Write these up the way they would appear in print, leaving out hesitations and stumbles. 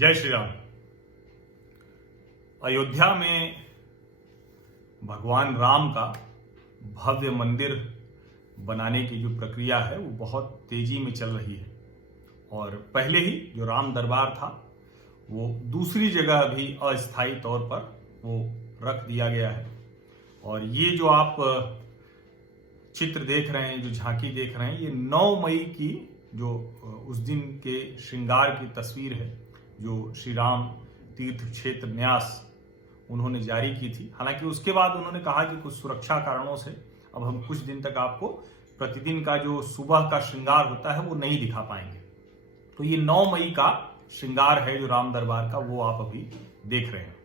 जय श्री राम। अयोध्या में भगवान राम का भव्य मंदिर बनाने की जो प्रक्रिया है वो बहुत तेजी में चल रही है और पहले ही जो राम दरबार था वो दूसरी जगह भी अस्थायी तौर पर वो रख दिया गया है। और ये जो आप चित्र देख रहे हैं, जो झांकी देख रहे हैं, ये 9 मई की जो उस दिन के श्रृंगार की तस्वीर है जो श्री राम तीर्थ क्षेत्र न्यास उन्होंने जारी की थी। हालांकि उसके बाद उन्होंने कहा कि कुछ सुरक्षा कारणों से अब हम कुछ दिन तक आपको प्रतिदिन का जो सुबह का श्रृंगार होता है वो नहीं दिखा पाएंगे। तो ये 9 मई का श्रृंगार है जो राम दरबार का, वो आप अभी देख रहे हैं।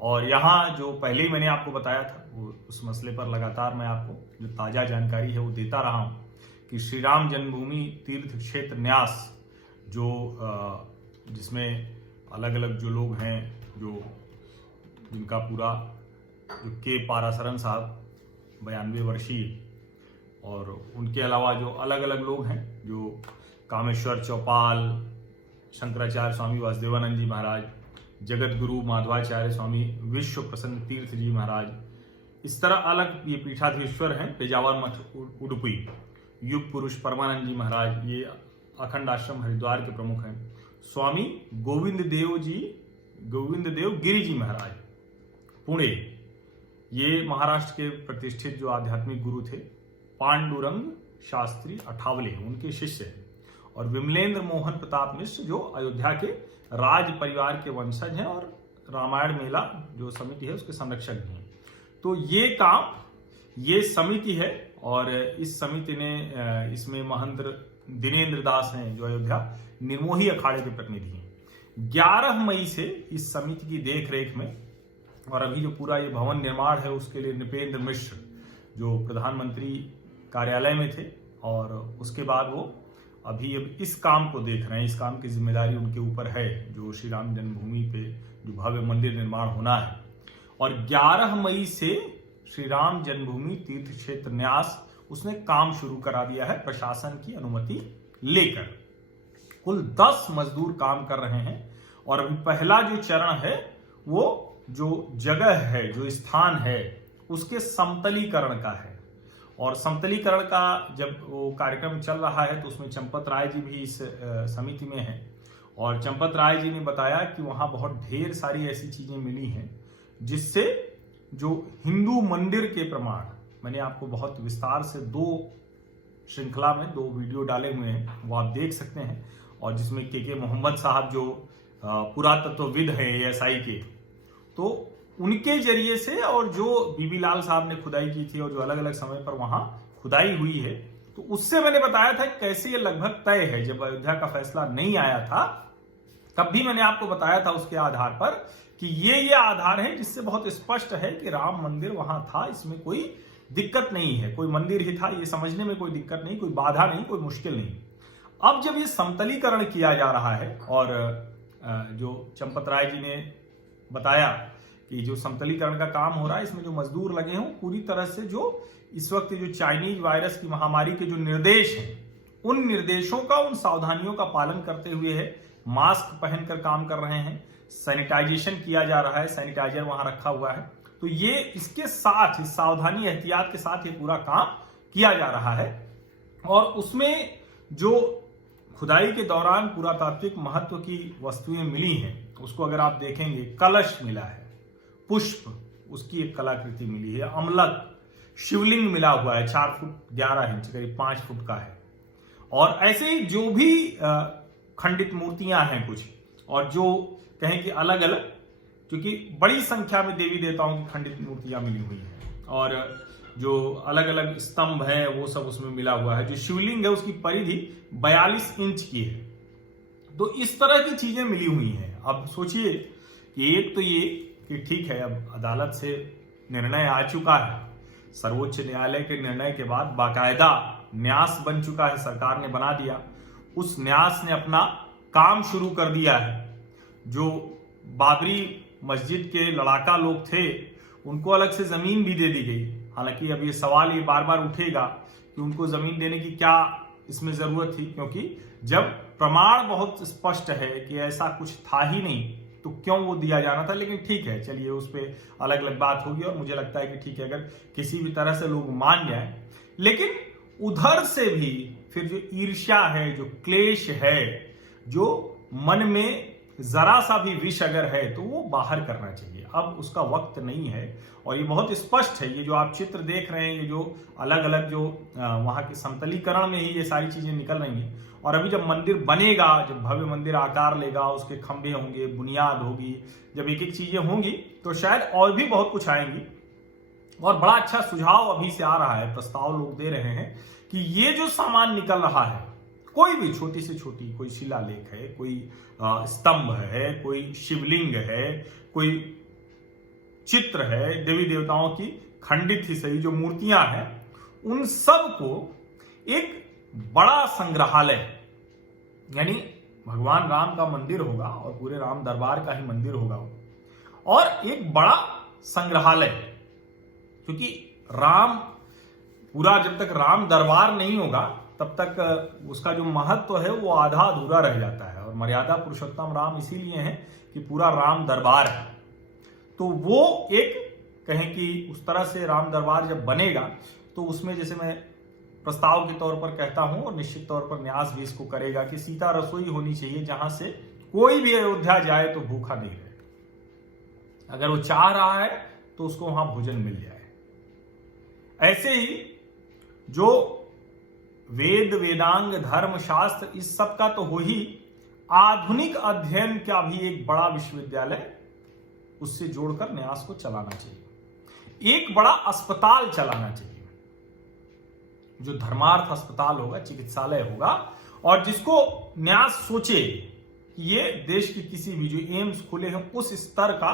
और यहाँ जो पहले ही मैंने आपको बताया था वो उस मसले पर लगातार मैं आपको जो ताजा जानकारी है वो देता रहा हूँ कि श्री राम जन्मभूमि तीर्थ क्षेत्र न्यास जो जिसमें अलग अलग जो लोग हैं, जो जिनका पूरा जो के पाराशरन साहब 92 वर्षीय, और उनके अलावा जो अलग अलग लोग हैं जो कामेश्वर चौपाल, शंकराचार्य स्वामी वासुदेवानंद जी महाराज, जगत गुरु माधवाचार्य स्वामी विश्व प्रसन्न तीर्थ जी महाराज, इस तरह अलग ये पीठाधीश्वर हैं। पेजावर मठ उडुपी, युग पुरुष परमानंद जी महाराज, ये अखंड आश्रम हरिद्वार के प्रमुख हैं। स्वामी गोविंद देव गिरी जी महाराज पुणे, ये महाराष्ट्र के प्रतिष्ठित जो आध्यात्मिक गुरु थे। पांडुरंग शास्त्री अठावले उनके शिष्य हैं। और विमलेंद्र मोहन प्रताप मिश्र जो अयोध्या के राज परिवार के वंशज हैं और रामायण मेला जो समिति है उसके संरक्षक भी हैं। तो ये काम ये समिति है और इस समिति ने इसमें महंत दिनेंद्र दास हैं जो अयोध्या निर्मोही अखाड़े के प्रतिनिधि हैं। 11 मई से इस समिति की देख-रेख में, और अभी जो पूरा ये भवन निर्माण है उसके लिए नृपेंद्र मिश्र जो प्रधानमंत्री कार्यालय में थे, और उसके बाद वो अभी अब इस काम को देख रहे हैं। इस काम की जिम्मेदारी उनके ऊपर है जो श्री राम जन्मभूमि पे जो भव्य मंदिर निर्माण होना है। और 11 मई से श्री राम जन्मभूमि तीर्थ क्षेत्र न्यास उसने काम शुरू करा दिया है प्रशासन की अनुमति लेकर। कुल 10 मजदूर काम कर रहे हैं और अभी पहला जो चरण है वो जो जगह है, जो स्थान है, उसके समतलीकरण का है। और समतलीकरण का जब वो कार्यक्रम चल रहा है तो उसमें चंपत राय जी भी इस समिति में हैं। और चंपत राय जी ने बताया कि वहां बहुत ढेर सारी ऐसी चीजें मिली हैं जिससे जो हिंदू मंदिर के प्रमाण, मैंने आपको बहुत विस्तार से 2 श्रृंखला में 2 वीडियो डाले हुए हैं, वो आप देख सकते हैं। और जिसमें के मोहम्मद साहब जो पुरातत्वविद हैं ASI के, तो उनके जरिए से, और जो बीबी लाल साहब ने खुदाई की थी और जो अलग अलग समय पर वहां खुदाई हुई है, तो उससे मैंने बताया था कैसे ये लगभग तय है। जब अयोध्या का फैसला नहीं आया था तब भी मैंने आपको बताया था उसके आधार पर कि ये आधार है जिससे बहुत स्पष्ट है कि राम मंदिर वहां था, इसमें कोई दिक्कत नहीं है, कोई मंदिर ही था, ये समझने में कोई दिक्कत नहीं, कोई बाधा नहीं, कोई मुश्किल नहीं। अब जब ये समतलीकरण किया जा रहा है और जो चंपत राय जी ने बताया कि जो समतलीकरण का काम हो रहा है इसमें जो मजदूर लगे हों पूरी तरह से जो इस वक्त जो चाइनीज वायरस की महामारी के जो निर्देश हैं उन निर्देशों का, उन सावधानियों का पालन करते हुए है। मास्क पहनकर काम कर रहे हैं, सैनिटाइजेशन किया जा रहा है, सैनिटाइजर वहां रखा हुआ है। तो ये इसके साथ, इस सावधानी एहतियात के साथ ये पूरा काम किया जा रहा है। और उसमें जो खुदाई के दौरान पुरातात्विक महत्व की वस्तुएं मिली हैं उसको अगर आप देखेंगे, कलश मिला है, पुष्प, उसकी एक कलाकृति मिली है, अमलक, शिवलिंग मिला हुआ है 4 फुट 11 इंच, करीब 5 फुट का है। और ऐसे ही जो भी खंडित मूर्तियां हैं कुछ, और जो कहें कि अलग अलग, क्योंकि बड़ी संख्या में देवी देवताओं की खंडित मूर्तियां मिली हुई हैं, और जो अलग अलग स्तंभ है वो सब उसमें मिला हुआ है। जो शिवलिंग है उसकी परिधि 42 इंच की है। तो इस तरह की चीजें मिली हुई हैं। अब सोचिए कि एक तो ये कि ठीक है, अब अदालत से निर्णय आ चुका है, सर्वोच्च न्यायालय के निर्णय के बाद बाकायदा न्यास बन चुका है, सरकार ने बना दिया, उस न्यास ने अपना काम शुरू कर दिया है। जो बाबरी मस्जिद के लड़ाका लोग थे उनको अलग से जमीन भी दे दी गई। हालांकि अब ये सवाल ये बार बार उठेगा कि उनको जमीन देने की क्या इसमें जरूरत थी, क्योंकि जब प्रमाण बहुत स्पष्ट है कि ऐसा कुछ था ही नहीं, तो क्यों वो दिया जाना था। लेकिन ठीक है, चलिए उस पर अलग अलग बात होगी, और मुझे लगता है कि ठीक है अगर किसी भी तरह से लोग मान जाए। लेकिन उधर से भी फिर जो ईर्ष्या है, जो क्लेश है, जो मन में जरा सा भी विष अगर है, तो वो बाहर करना चाहिए। अब उसका वक्त नहीं है, और ये बहुत स्पष्ट है। ये जो आप चित्र देख रहे हैं, ये जो अलग अलग जो वहां के समतलीकरण में ही ये सारी चीजें निकल रही हैं। और अभी जब मंदिर बनेगा, जब भव्य मंदिर आकार लेगा, उसके खंभे होंगे, बुनियाद होगी, जब एक एक चीजें होंगी, तो शायद और भी बहुत कुछ आएंगी। और बड़ा अच्छा सुझाव अभी से आ रहा है, प्रस्ताव लोग दे रहे हैं कि ये जो सामान निकल रहा है, कोई भी छोटी से छोटी, कोई शिलालेख है, कोई स्तंभ है, कोई शिवलिंग है, कोई चित्र है, देवी देवताओं की खंडित ही सही जो मूर्तियां हैं, उन सब को एक बड़ा संग्रहालय, यानी भगवान राम का मंदिर होगा और पूरे राम दरबार का ही मंदिर होगा, और एक बड़ा संग्रहालय, क्योंकि राम पूरा जब तक राम दरबार नहीं होगा तब तक उसका जो महत्व है वो आधा अधूरा रह जाता है। और मर्यादा पुरुषोत्तम राम इसीलिए है कि पूरा राम दरबार है। तो वो एक कहें कि उस तरह से राम दरबार जब बनेगा, तो उसमें जैसे मैं प्रस्ताव के तौर पर कहता हूं, और निश्चित तौर पर न्यास भी इसको करेगा कि सीता रसोई होनी चाहिए, जहां से कोई भी अयोध्या जाए तो भूखा नहीं रहे। अगर वो चाह रहा है तो उसको वहां भोजन मिल जाए। ऐसे ही जो वेद, वेदांग, धर्म, शास्त्र, इस सब का तो हो ही, आधुनिक अध्ययन का भी एक बड़ा विश्वविद्यालय उससे जोड़कर न्यास को चलाना चाहिए। एक बड़ा अस्पताल चलाना चाहिए, जो धर्मार्थ अस्पताल होगा, चिकित्सालय होगा, और जिसको न्यास सोचे कि ये देश की किसी भी जो एम्स खुले हैं उस स्तर का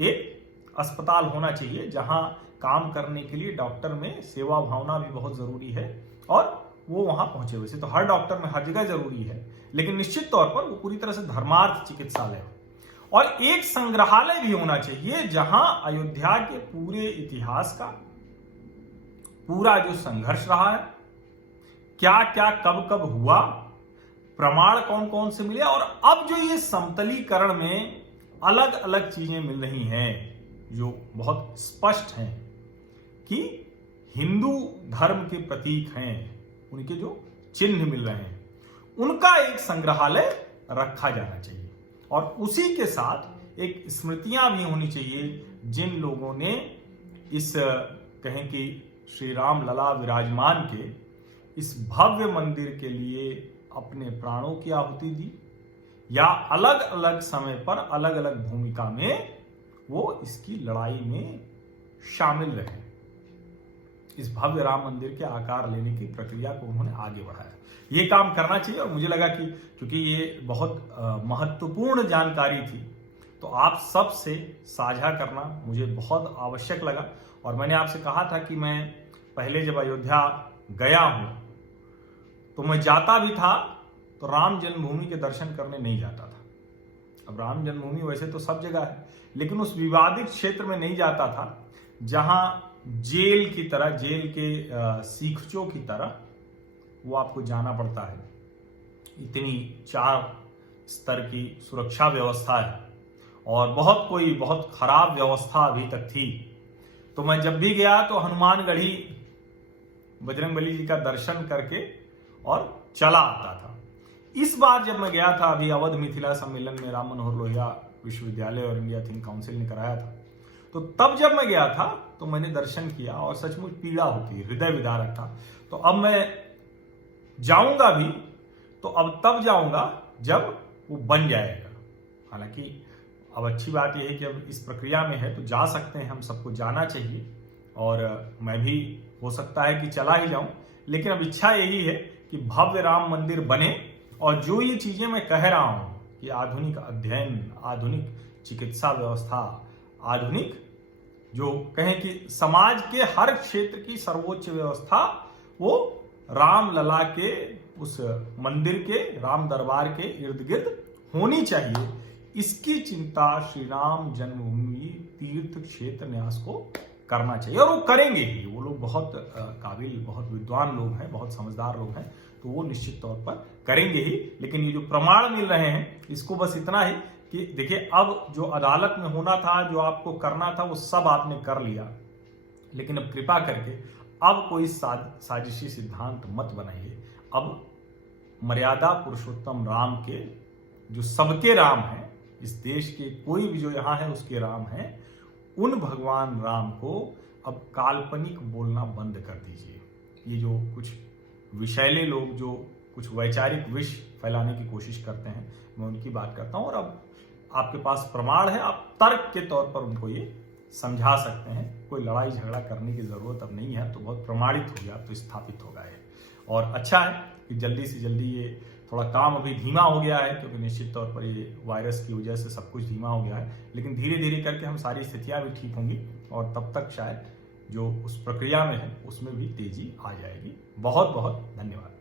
एक अस्पताल होना चाहिए, जहां काम करने के लिए डॉक्टर में सेवा भावना भी बहुत जरूरी है, और वो वहां पहुंचे। वैसे तो हर डॉक्टर में हर जगह जरूरी है, लेकिन निश्चित तौर पर वो पूरी तरह से धर्मार्थ चिकित्सालय हो। और एक संग्रहालय भी होना चाहिए, जहां अयोध्या के पूरे इतिहास का पूरा जो संघर्ष रहा है, क्या क्या कब कब हुआ, प्रमाण कौन कौन से मिले, और अब जो ये समतलीकरण में अलग अलग चीजें मिल रही हैं, जो बहुत स्पष्ट हैं कि हिंदू धर्म के प्रतीक हैं, उनके जो चिन्ह मिल रहे हैं, उनका एक संग्रहालय रखा जाना चाहिए। और उसी के साथ एक स्मृतियां भी होनी चाहिए, जिन लोगों ने इस कहें कि श्री राम लला विराजमान के इस भव्य मंदिर के लिए अपने प्राणों की आहुति दी, या अलग अलग समय पर अलग अलग भूमिका में वो इसकी लड़ाई में शामिल रहे। इस भव्य राम मंदिर के आकार लेने की प्रक्रिया को उन्होंने आगे बढ़ाया। ये काम करना चाहिए, और मुझे लगा कि क्योंकि ये बहुत महत्वपूर्ण जानकारी थी, तो आप सब से साझा करना मुझे बहुत आवश्यक लगा। और मैंने आपसे कहा था कि मैं पहले जब अयोध्या गया हूं, तो मैं जाता भी था तो राम जन्मभूमि के दर्शन करने नहीं जाता था। अब राम जन्मभूमि वैसे तो सब जगह है, लेकिन उस विवादित क्षेत्र में नहीं जाता था, जहां जेल की तरह, जेल के सीखचों की तरह वो आपको जाना पड़ता है। इतनी 4 स्तर की सुरक्षा व्यवस्था है, और बहुत खराब व्यवस्था अभी तक थी। तो मैं जब भी गया तो हनुमानगढ़ी बजरंगबली जी का दर्शन करके और चला आता था। इस बार जब मैं गया था, अभी अवध मिथिला सम्मेलन में राम मनोहर लोहिया विश्वविद्यालय और इंडिया थिंक काउंसिल ने कराया था, तो तब जब मैं गया था तो मैंने दर्शन किया, और सचमुच पीड़ा होती है, हृदय विदारक था। तो अब मैं जाऊंगा भी तो अब तब जाऊंगा जब वो बन जाएगा। हालांकि अब अच्छी बात यह है कि अब इस प्रक्रिया में है, तो जा सकते हैं, हम सबको जाना चाहिए, और मैं भी हो सकता है कि चला ही जाऊं। लेकिन अब इच्छा यही है कि भव्य राम मंदिर बने, और जो ये चीजें मैं कह रहा हूं कि आधुनिक अध्ययन, आधुनिक चिकित्सा व्यवस्था, आधुनिक जो कहें कि समाज के हर क्षेत्र की सर्वोच्च व्यवस्था, वो राम लला के उस मंदिर के, राम दरबार के इर्द गिर्द होनी चाहिए। इसकी चिंता श्री राम जन्मभूमि तीर्थ क्षेत्र न्यास को करना चाहिए, और वो करेंगे ही। वो लोग बहुत काबिल, बहुत विद्वान लोग हैं, बहुत समझदार लोग हैं, तो वो निश्चित तौर पर करेंगे ही। लेकिन ये जो प्रमाण मिल रहे हैं, इसको बस इतना ही कि देखिए, अब जो अदालत में होना था, जो आपको करना था, वो सब आपने कर लिया। लेकिन अब कृपा करके अब कोई साजिशी सिद्धांत मत बनाइए। अब मर्यादा पुरुषोत्तम राम के, जो सबके राम हैं, इस देश के कोई भी जो यहाँ है उसके राम हैं, उन भगवान राम को अब काल्पनिक बोलना बंद कर दीजिए। ये जो कुछ विषैले लोग जो कुछ वैचारिक विष फैलाने की कोशिश करते हैं, मैं उनकी बात करता हूं। और अब आपके पास प्रमाण है, आप तर्क के तौर पर उनको ये समझा सकते हैं। कोई लड़ाई झगड़ा करने की जरूरत अब नहीं है, तो बहुत प्रमाणित हो गया, तो स्थापित होगा ये। और अच्छा है कि जल्दी से जल्दी ये थोड़ा काम अभी धीमा हो गया है, क्योंकि निश्चित तौर पर ये वायरस की वजह से सब कुछ धीमा हो गया है। लेकिन धीरे धीरे करके हम सारी स्थितियां भी ठीक होंगी, और तब तक शायद जो उस प्रक्रिया में है उसमें भी तेजी आ जाएगी। बहुत बहुत धन्यवाद।